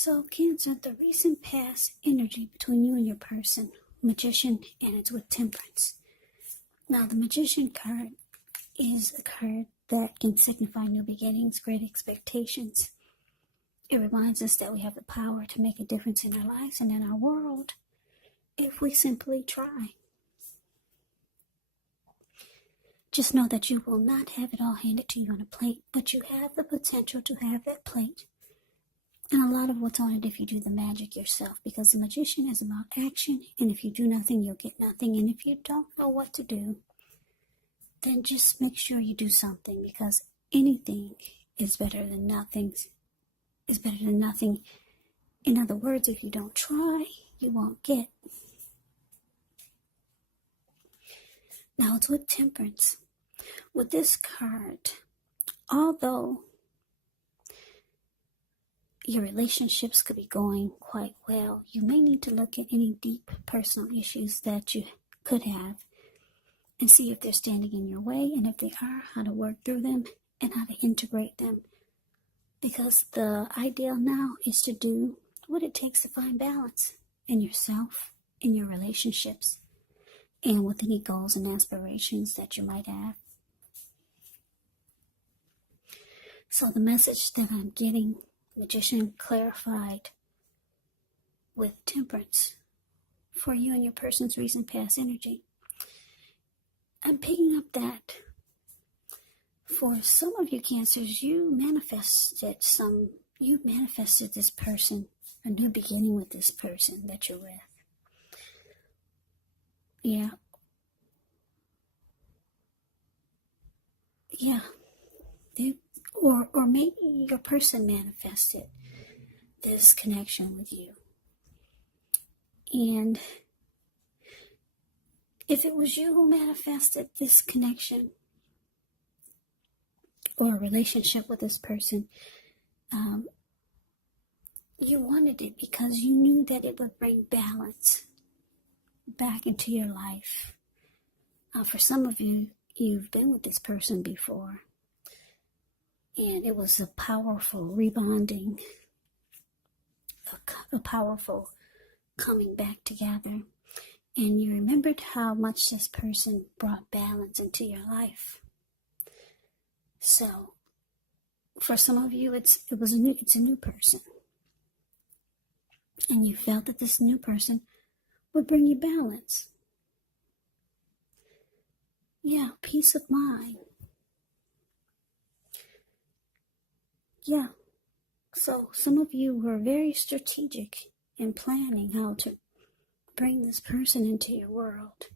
So, Cancer, the recent past energy between you and your person, Magician, and it's with Temperance. Now, the Magician card is a card that can signify new beginnings, great expectations. It reminds us that we have the power to make a difference in our lives and in our world if we simply try. Just know that you will not have it all handed to you on a plate, but you have the potential to have that plate. And a lot of what's on it if you do the magic yourself, because the Magician is about action, and if you do nothing, you'll get nothing. And if you don't know what to do, then just make sure you do something, because anything is better than nothing. In other words, if you don't try, you won't get. Now it's with Temperance. With this card, although your relationships could be going quite well, you may need to look at any deep personal issues that you could have and see if they're standing in your way, and if they are, how to work through them and how to integrate them. Because the ideal now is to do what it takes to find balance in yourself, in your relationships, and with any goals and aspirations that you might have. So the message that I'm getting, Magician clarified with Temperance for you and your person's recent past energy. I'm picking up that for some of you Cancers, you manifested this person, a new beginning with this person that you're with. Yeah. Or maybe your person manifested this connection with you. And if it was you who manifested this connection or a relationship with this person, you wanted it because you knew that it would bring balance back into your life. For some of you, you've been with this person before, and it was a powerful rebonding, a powerful coming back together. And you remembered how much this person brought balance into your life. So, for some of you, it's a new person. And you felt that this new person would bring you balance. Yeah, peace of mind. Yeah. So some of you were very strategic in planning how to bring this person into your world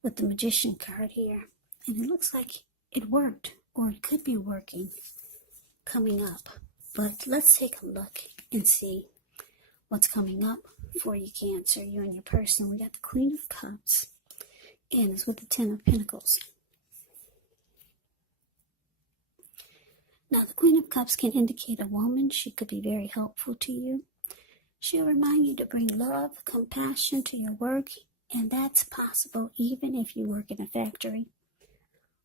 with the Magician card here. And it looks like it worked, or it could be working coming up. But let's take a look and see what's coming up for you, Cancer, you and your person. We got the Queen of Cups, and it's with the Ten of Pentacles. Now, the Queen of Cups can indicate a woman. She could be very helpful to you. She'll remind you to bring love, compassion to your work, and that's possible even if you work in a factory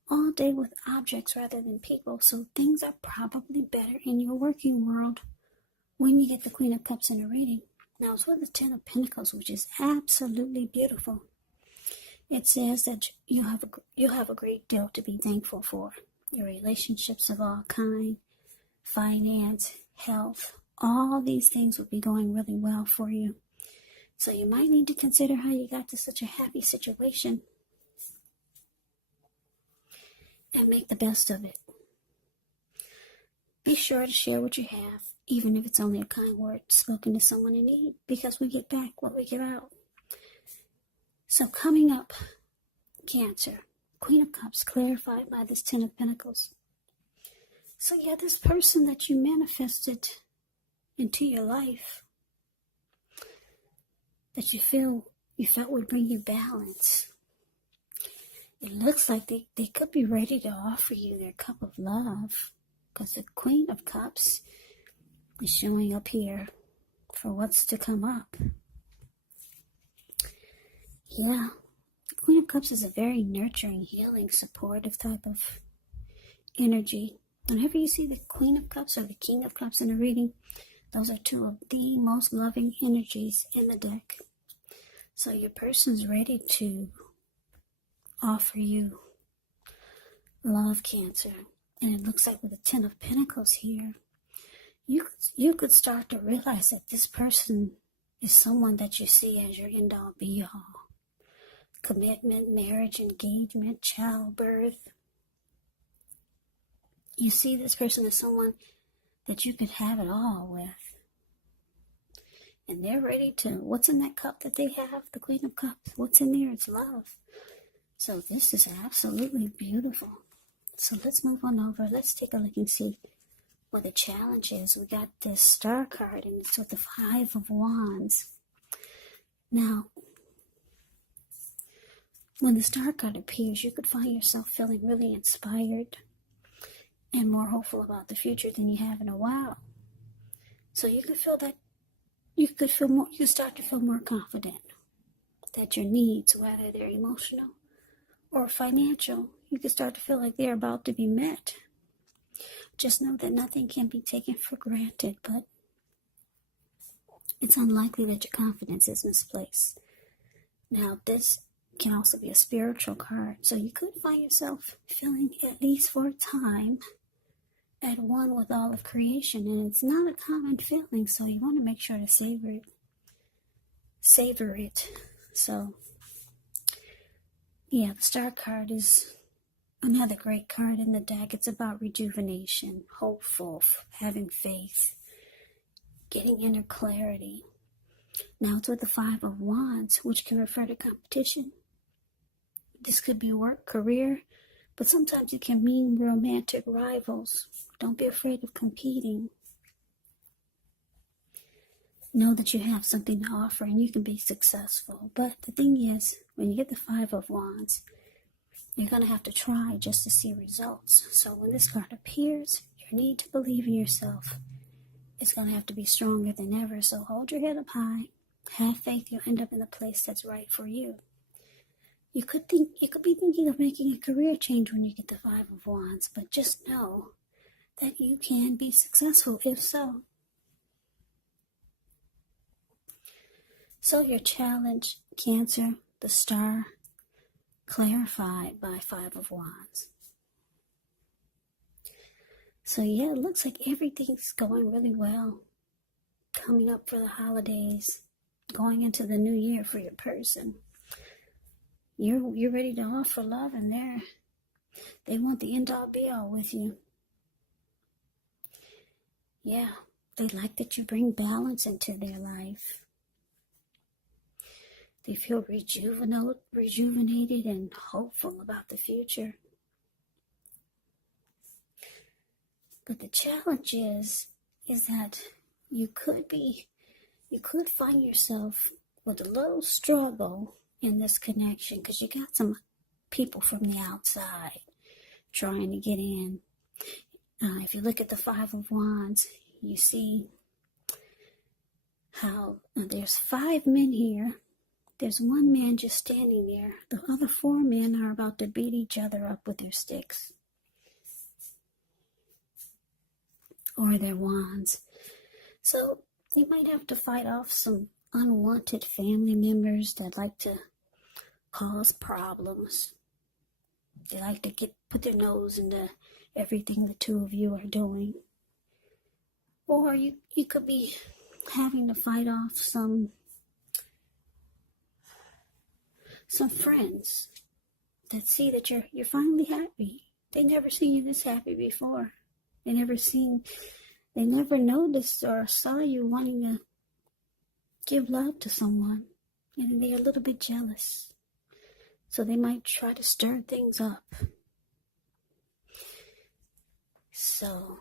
all day with objects rather than people. So things are probably better in your working world when you get the Queen of Cups in a reading. Now, it's with the Ten of Pentacles, which is absolutely beautiful. It says that you have a great deal to be thankful for. Your relationships of all kind, finance, health, all these things will be going really well for you. So you might need to consider how you got to such a happy situation and make the best of it. Be sure to share what you have, even if it's only a kind word spoken to someone in need, because we get back what we give out. So coming up, Cancer, Queen of Cups clarified by this Ten of Pentacles. So yeah, this person that you manifested into your life, that you felt would bring you balance, it looks like they could be ready to offer you their cup of love, because the Queen of Cups is showing up here for what's to come up. Yeah, Queen of Cups is a very nurturing, healing, supportive type of energy. Whenever you see the Queen of Cups or the King of Cups in a reading, Those are two of the most loving energies in the deck. So your person's ready to offer you love, Cancer. And it looks like with the Ten of Pentacles here, you could start to realize that this person is someone that you see as your end-all be-all. Commitment, marriage, engagement, childbirth. You see this person as someone that you could have it all with. And they're ready to, what's in that cup that they have? The Queen of Cups. What's in there? It's love. So this is absolutely beautiful. So let's move on over. Let's take a look and see what the challenge is. We got this Star card, and it's with the Five of Wands. Now, when the Star card appears, you could find yourself feeling really inspired and more hopeful about the future than you have in a while. So you could feel that you could start to feel more confident that your needs, whether they're emotional or financial, you could start to feel like they're about to be met. Just know that nothing can be taken for granted, but it's unlikely that your confidence is misplaced. Now, this can also be a spiritual card, so you could find yourself feeling, at least for a time, at one with all of creation, and it's not a common feeling, so you want to make sure to savor it. So yeah, the Star card is another great card in the deck. It's about rejuvenation, hopeful, having faith, getting inner clarity. Now it's with the Five of Wands, which can refer to competition. This could be work, career, but sometimes it can mean romantic rivals. Don't be afraid of competing. Know that you have something to offer and you can be successful. But the thing is, when you get the Five of Wands, you're going to have to try just to see results. So when this card appears, your need to believe in yourself is going to have to be stronger than ever. So hold your head up high. Have faith you'll end up in the place that's right for you. You could be thinking of making a career change when you get the Five of Wands, but just know that you can be successful if so. So your challenge, Cancer, the Star, clarified by Five of Wands. So yeah, it looks like everything's going really well. Coming up for the holidays, going into the new year for your person. You're ready to offer love, and they want the end all be all with you. Yeah, they like that you bring balance into their life. They feel rejuvenated and hopeful about the future. But the challenge is that you could find yourself with a little struggle in this connection, because you got some people from the outside trying to get in. If you look at the Five of Wands, you see how there's 5 men here. There's 1 man just standing there. The other 4 men are about to beat each other up with their sticks or their wands. So you might have to fight off some unwanted family members that like to cause problems. They like to put their nose into everything the two of you are doing. Or you could be having to fight off some friends that see that you're finally happy. They never seen you this happy before. They never noticed or saw you wanting to give love to someone. And they're a little bit jealous. So they might try to stir things up. So,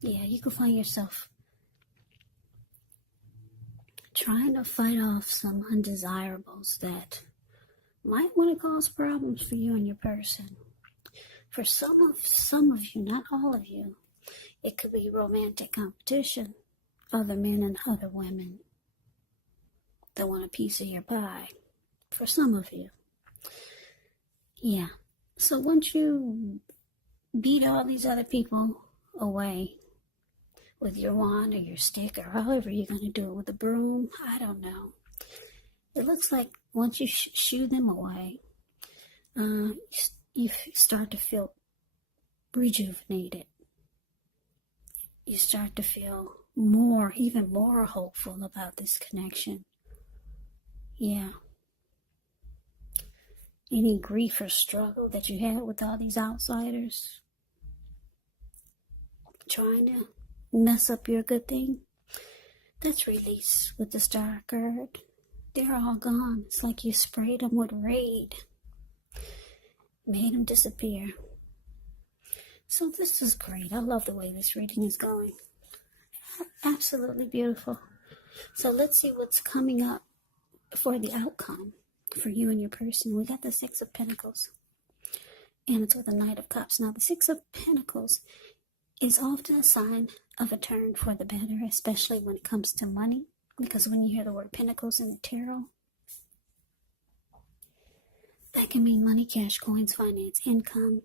yeah, you can find yourself trying to fight off some undesirables that might want to cause problems for you and your person. For some of you, not all of you, it could be romantic competition, other men and other women that want a piece of your pie. For some of you. Yeah. So once you beat all these other people away, with your wand or your stick, or however you're going to do it, with a broom. I don't know. It looks like once you shoo them away, you start to feel rejuvenated. You start to feel even more hopeful about this connection. Yeah. Any grief or struggle that you had with all these outsiders trying to mess up your good thing, that's release with the Star card. They're all gone. It's like you sprayed them with Raid. Made them disappear. So this is great. I love the way this reading is going. Absolutely beautiful. So let's see what's coming up for the outcome for you and your person. We got the Six of Pentacles. And it's with the Knight of Cups. Now the Six of Pentacles is often a sign of a turn for the better, especially when it comes to money. Because when you hear the word Pentacles in the tarot, that can mean money, cash, coins, finance, income.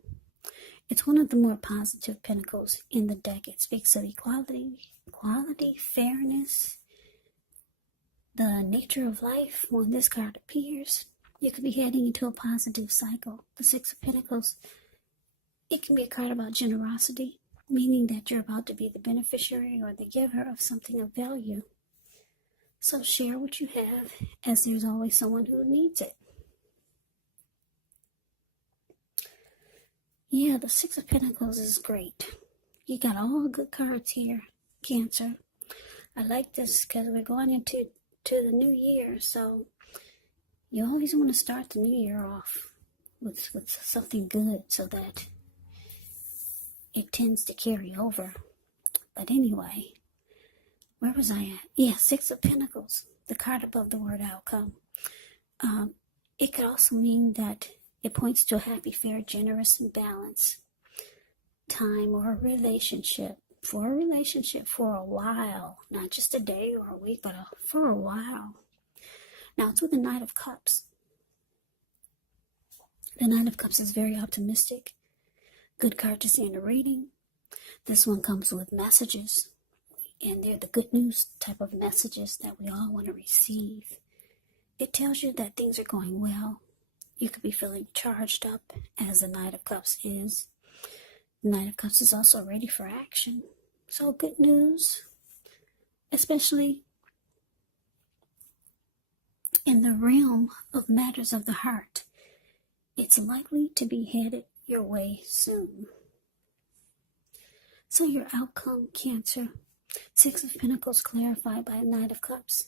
It's one of the more positive pentacles in the deck. It speaks of equality, fairness, the nature of life. When this card appears, you could be heading into a positive cycle. The Six of Pentacles, it can be a card about generosity, meaning that you're about to be the beneficiary or the giver of something of value. So share what you have, as there's always someone who needs it. Yeah, the Six of Pentacles is great. You got all good cards here, Cancer. I like this because we're going into the new year, so you always want to start the new year off with something good so that it tends to carry over. But anyway, where was I at? Yeah, Six of Pentacles, the card above the word outcome. It could also mean that it points to a happy, fair, generous, and balanced time or a relationship. For a while. Not just a day or a week, but for a while. Now, it's with the Knight of Cups. The Knight of Cups is very optimistic. Good card to see in a reading. This one comes with messages. And they're the good news type of messages that we all want to receive. It tells you that things are going well. You could be feeling charged up, as the Knight of Cups is. The Knight of Cups is also ready for action. So good news, especially in the realm of matters of the heart. It's likely to be headed your way soon. So your outcome, Cancer. Six of Pentacles clarified by a Knight of Cups.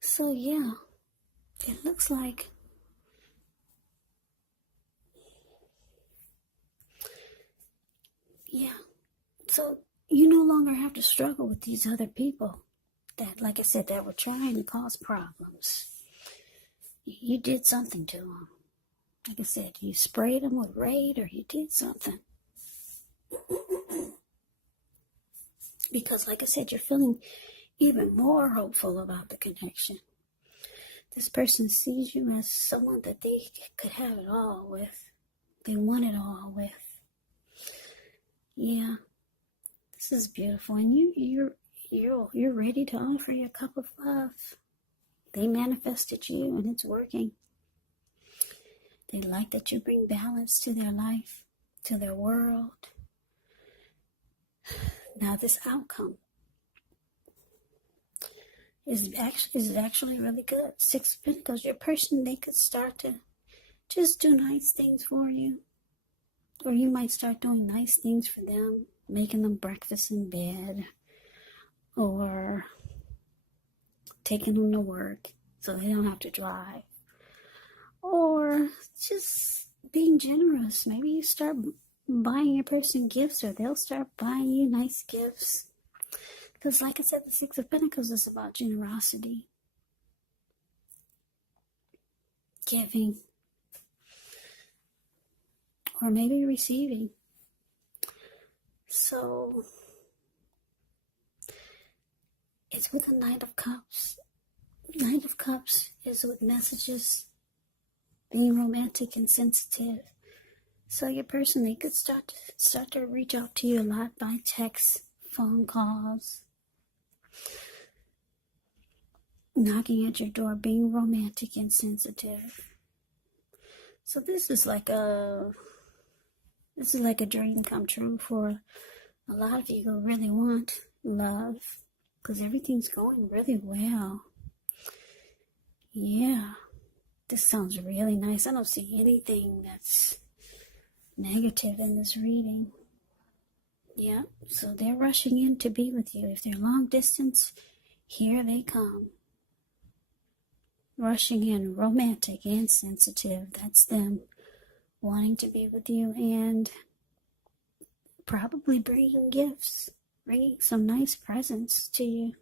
So yeah, it looks like so you no longer have to struggle with these other people that, like I said, that were trying to cause problems. You did something to them. Like I said, you sprayed them with Raid, or you did something. Because, like I said, you're feeling even more hopeful about the connection. This person sees you as someone that they could have it all with. They want it all with. Yeah, this is beautiful, and you're ready to offer your cup of love. They manifested you, and it's working. They like that you bring balance to their life, to their world. Now, this outcome is actually really good. Six of Pentacles, your person, they could start to just do nice things for you. Or you might start doing nice things for them, making them breakfast in bed, or taking them to work so they don't have to drive. Or just being generous. Maybe you start buying your person gifts, or they'll start buying you nice gifts. Because like I said, the Six of Pentacles is about generosity, giving, or maybe receiving. So it's with the Knight of Cups. Knight of Cups is with messages, being romantic and sensitive, So your person, they could start to reach out to you a lot by text, phone calls, knocking at your door, being romantic and sensitive. So this is like a dream come true for a lot of you who really want love, because everything's going really well. Yeah, this sounds really nice. I don't see anything that's negative in this reading. Yeah, so they're rushing in to be with you. If they're long distance, here they come. Rushing in, romantic and sensitive. That's them wanting to be with you and probably bringing gifts, bringing some nice presents to you.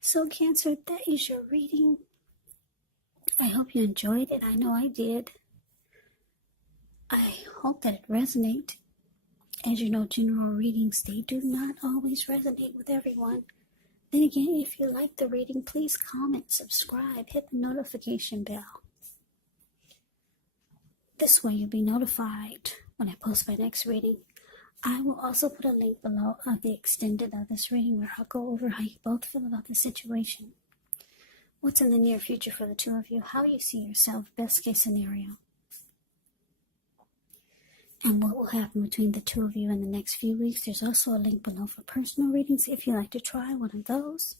So Cancer, that is your reading. I hope you enjoyed it. I know I did. I hope that it resonated. As you know, general readings, they do not always resonate with everyone. Then again, if you like the reading, please comment, subscribe, hit the notification bell. This way you'll be notified when I post my next reading. I will also put a link below of the extended of this reading where I'll go over how you both feel about the situation. What's in the near future for the two of you, how you see yourself, best case scenario. And what will happen between the two of you in the next few weeks. There's also a link below for personal readings if you'd like to try one of those.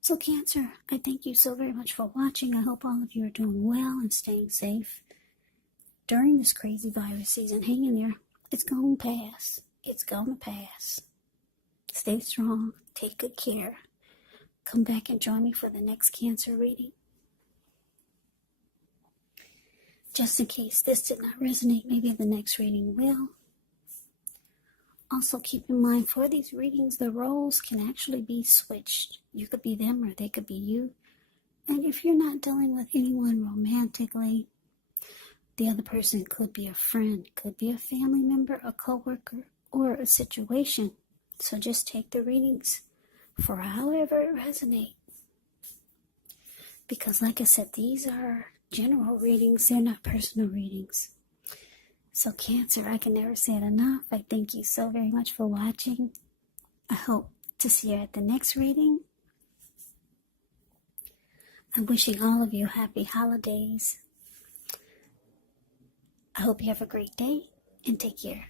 So Cancer, I thank you so very much for watching. I hope all of you are doing well and staying safe during this crazy virus season. Hang in there. It's going to pass. It's going to pass. Stay strong. Take good care. Come back and join me for the next Cancer reading. Just in case this did not resonate, maybe the next reading will. Also keep in mind, for these readings, the roles can actually be switched. You could be them or they could be you. And if you're not dealing with anyone romantically, the other person could be a friend, could be a family member, a coworker, or a situation. So just take the readings for however it resonates. Because like I said, these are general readings, they're not personal readings. So Cancer, I can never say it enough. I thank you so very much for watching. I hope to see you at the next reading. I'm wishing all of you happy holidays. I hope you have a great day and take care.